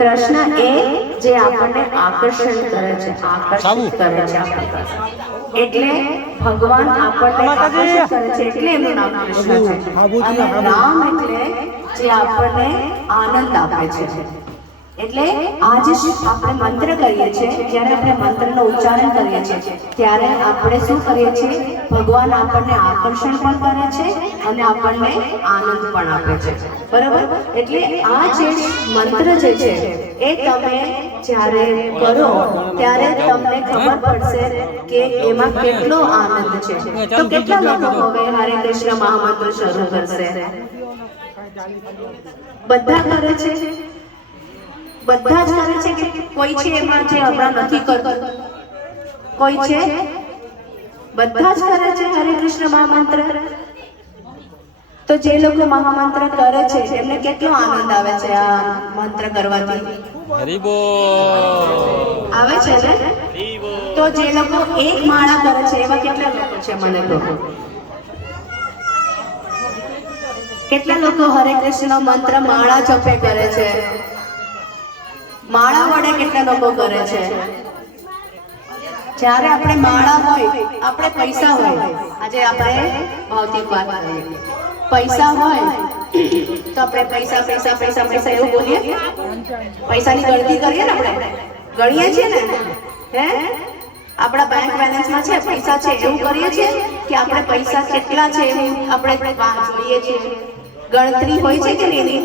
કૃષ્ણ એ જે આપણને આકર્ષણ કરે છે, આકર્ષિત કરે છે આપણી પાસે, એટલે ભગવાન આપણને આકર્ષિત કરે છે, એટલે એનું નામ કૃષ્ણ છે. અને રામ એટલે જે આપણને આનંદ આપે છે. એટલે આજે આપણે મંત્ર કરીએ છીએ, જ્યારે આપણે મંત્રનો ઉચ્ચારણ કરીએ છીએ ત્યારે આપણે શું કરીએ છીએ? ભગવાન આપણને આકર્ષણ પણ કરે છે અને આપણને આનંદ પણ આપે છે. બરાબર? એટલે આ જે મંત્ર જે છે એ તમે જ્યારે કરો ત્યારે તમને ખબર પડશે કે એમાં કેટલો આનંદ છે. તો કેટલા લોકો હવે હરે કૃષ્ણ મહામંત્ર શરૂ કરશે? બધા કરે છે? બધા જ કરે છે કે કોઈ છે એમાં જે હમણાં નથી કરતું? કોઈ છે? બધા જ કરે છે હરે કૃષ્ણ મહામંત્ર. તો જે લોકો મહામંત્ર કરે છે એમને કેટલો આનંદ આવે છે આ મંત્ર કરવાથી? હરિ બોલ આવે છે ને? તો જે લોકો એક માળા કરે છે એવા કેટલા લોકો છે મને કહો? કેટલા લોકો હરે કૃષ્ણ મંત્ર માળા જપે કરે છે? માળા વડે કેટલા લોકો કરે છે? જ્યારે આપણે માળા હોય, આપણે પૈસા હોય, આજે આપણે ભૌતિક વાત કરીએ, પૈસા હોય તો આપણે પૈસા પૈસા પૈસા પૈસા એવું બોલીએ? પૈસાની ગણતરી કરીએ ને, આપણે ગણીએ છીએ ને, હે? આપણા બેંક બેલેન્સમાં છે પૈસા છે એવું કરીએ છીએ કે આપણે પૈસા કેટલા છે એવું આપણે જોઈએ છીએ? ગણતરી હોય છે કે નહીં?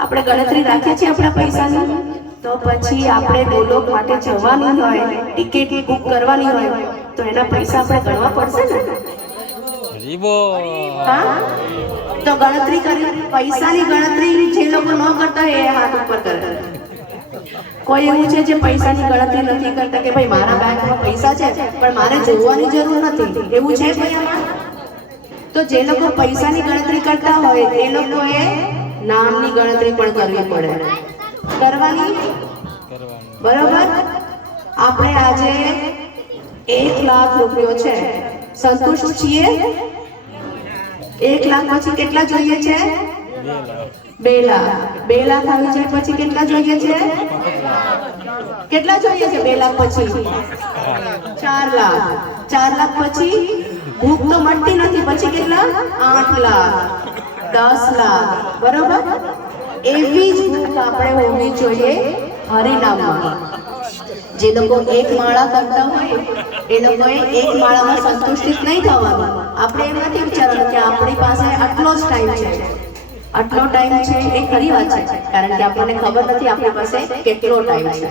આપણે ગણતરી રાખીએ છીએ આપણા પૈસાની. તો પછી આપણે ગોલોક માટે જવાની હોય, ટિકિટ બુક કરવાની હોય તો એના પૈસા આપણે ગણવા પડશે ને? હા, તો ગણતરી કરી, પૈસાની ગણતરી જે લોકો ન કરતા હોય એ હાથ ઉપર કરે. કોઈ એવું છે જે પૈસાની ગણતરી નથી કરતા કે ભાઈ મારા બેંકમાં પૈસા છે પણ મારે જોવાની જરૂર નથી, એવું છે કોઈ આમાં? તો જે લોકો પૈસાની ગણતરી કરતા હોય એ લોકોએ નામની ગણતરી પણ કરવી પડે. કરવાની? બરોબર? આપણે આજે 1 લાખ રૂપિયો છે, સંતુષ્ટ છીએ? 1 લાખ પછી કેટલા જોઈએ છે? 2 લાખ. 2 લાખ આવી જાય પછી કેટલા જોઈએ છે? કેટલા જોઈએ છે 2 લાખ પછી? 4 લાખ. 4 લાખ પછી ભૂખ તો મળતી નથી, પછી કેટલા? 8 લાખ, 10 લાખ. બરોબર? એવી જ ભૂખ આપણે હોવી જોઈએ હરિનામમાં. જે લોકો એક માળા કરતા હોય એ લોકોએ એક માળામાં સંતુષ્ટિત નહીં થવાનું. આપણે એમ નથી વિચારવાનું કે આપણી પાસે આટલો જ ટાઈમ છે, આટલો ટાઈમ છે. એ ખરી વાત છે, કારણ કે આપણને ખબર નથી આપણી પાસે કેટલો ટાઈમ છે.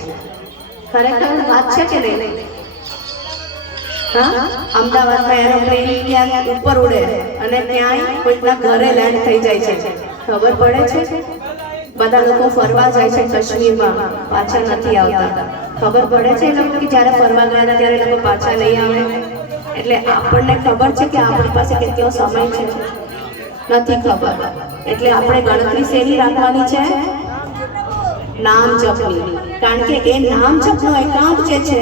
ખરેખર વાત છે કે નહીં? હા, અમદાવાદમાં એરોપ્લેન ક્યાં ઉપર ઉડે અને ત્યાંય કોઈકના ઘરે લેન્ડ થઈ જાય છે, ખબર પડે છે? બધા લોકો ફરવા જાય છે કાશ્મીરમાં, પાછા નથી આવતા. ખબર પડે છે એ લોકો કે જ્યારે ફરવા ગયા હતા ત્યારે લોકો પાછા નહીં આવે? એટલે આપણને ખબર છે કે આપણી પાસે કેટલો સમય છે? નથી ખબર. એટલે આપણે ગણતરી શેની રાખવાની છે? નામ જપની. કારણ કે એ નામ જપનો એકાઉન્ટ જે છે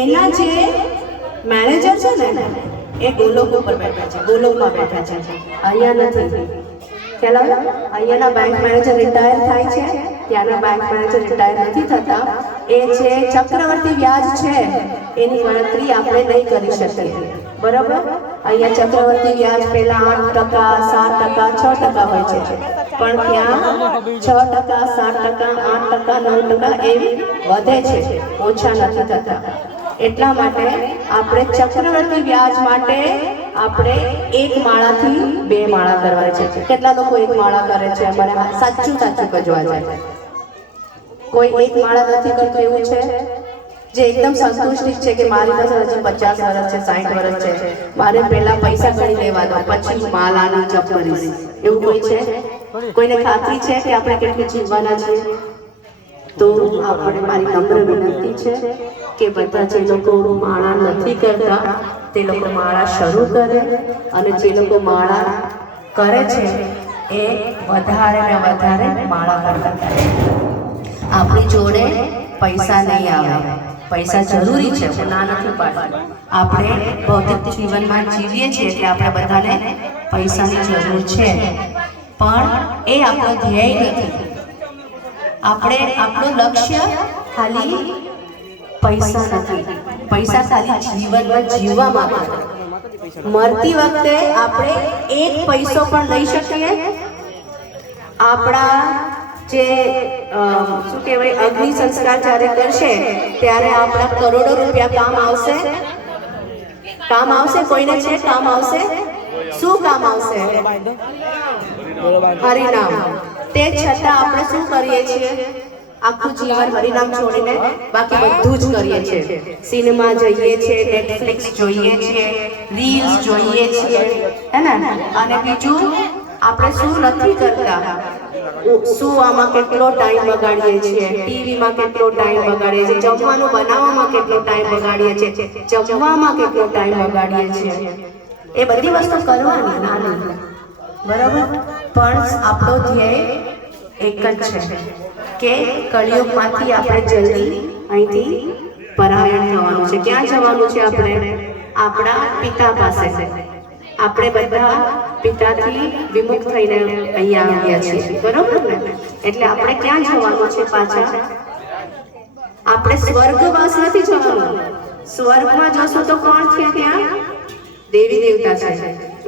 એના જે મેનેજર છે ને એ ગોલોક ઉપર બેઠા છે, ગોલોકમાં બેઠા છે, અહીંયા નથી. ખ્યાલ આવે? અહીંયાના બેંક મેનેજર રિટાયર થાય છે, ત્યાંના બેંક મેનેજર રિટાયર નથી થતા. એ જે ચક્રવર્તી વ્યાજ છે એની ગણતરી આપણે નહીં કરી શકીએ. બરાબર? અહીંયા ચક્રવર્તી વ્યાજ પહેલા 8%, 7%, 6% હોય છે, પણ ત્યાં 6%, 7%, 8%, 9% એવી વધે છે, ઓછા નથી થતા. એટલા માટે આપણે ચક્રવર્તી વ્યાજ માટે આપણે 1 માળાથી 2 માળા કરવાની છે. કેટલા લોકો 1 માળા કરે છે? મને સાચું સાચું કહેવા જાય. કોઈ 1 માળા નથી કરતો એવું છે? જે એકદમ સંતુષ્ટિત છે કે મારી પાસે હજી 50 વર્ષ છે, 60 વર્ષ છે, મારે પહેલા પૈસા ગણી લેવા દો પછી માળાની જપ કરીશ, એવું કોઈ છે? કોઈને ખાતરી છે કે આપણે કેટલું જીવવાના છે? તો આપણે, મારી નમ્ર વિનંતી છે કે બધા જે લોકો માળા નથી કરતા તે લોકો માળા શરૂ કરે, અને જે લોકો માળા કરે છે એ વધારે ને વધારે માળા કરતા થાય. આપણી જોડે પૈસા નહીં આવે, પૈસા જરૂરી છે, હું ના નથી પાડતી. આપણે ભૌતિક જીવનમાં જીવીએ છીએ એટલે આપણે બધાને પૈસાની જરૂર છે, પણ એ આપણો ધ્યેય નથી. આપણું લક્ષ્ય ખાલી પૈસા નથી, પૈસા ખાલી જીવનમાં જીવવા માટે. મરતી વખતે આપણે એક પૈસો પણ લઈ શકીએ. આપણા જે શું કહેવાય અગ્નિ સંસ્કાર જ્યારે કરશે ત્યારે આપણા કરોડો રૂપિયા કામ આવશે. કામ આવશે? કોઈને છે કામ આવશે? શું કામ આવશે? હરિનામ. તે છતાં આપણે શું કરીએ છીએ? આખું જીવન હરિનામ છોડીને બાકી બધું જ કરીએ છીએ. સિનેમા જોઈએ છીએ, નેટફ્લિક્સ જોઈએ છીએ, રીલ્સ જોઈએ છીએ, હે ને? અને બીજું આપણે શું નથી કરતા? શું આમાં કેટલો ટાઈમ બગાડીએ છીએ, ટીવીમાં કેટલો ટાઈમ બગાડીએ છીએ, જમવાનું બનાવવામાં કેટલો ટાઈમ બગાડીએ છીએ, જમવામાં કેટલો ટાઈમ બગાડીએ છીએ. એ બધી વસ્તુ કરવાની નાની, બરાબર, પણ આપણો ધ્યેય એક જ છે કે કળિયુગમાંથી આપણે જલ્દી અહીંથી પરાયણ થવાનું છે. ક્યાં જવાનું છે આપણે? આપણા પિતા પાસે. આપણે બધા પિતાથી વિમુખ થઈને અહીંયા આવ્યા છીએ, બરોબર ને? એટલે આપણે ક્યાં જવાનું છે પાછા? આપણે સ્વર્ગવાસ નથી જવાનું. સ્વર્ગમાં જશું તો કોણ છે ત્યાં? દેવી દેવતા છે.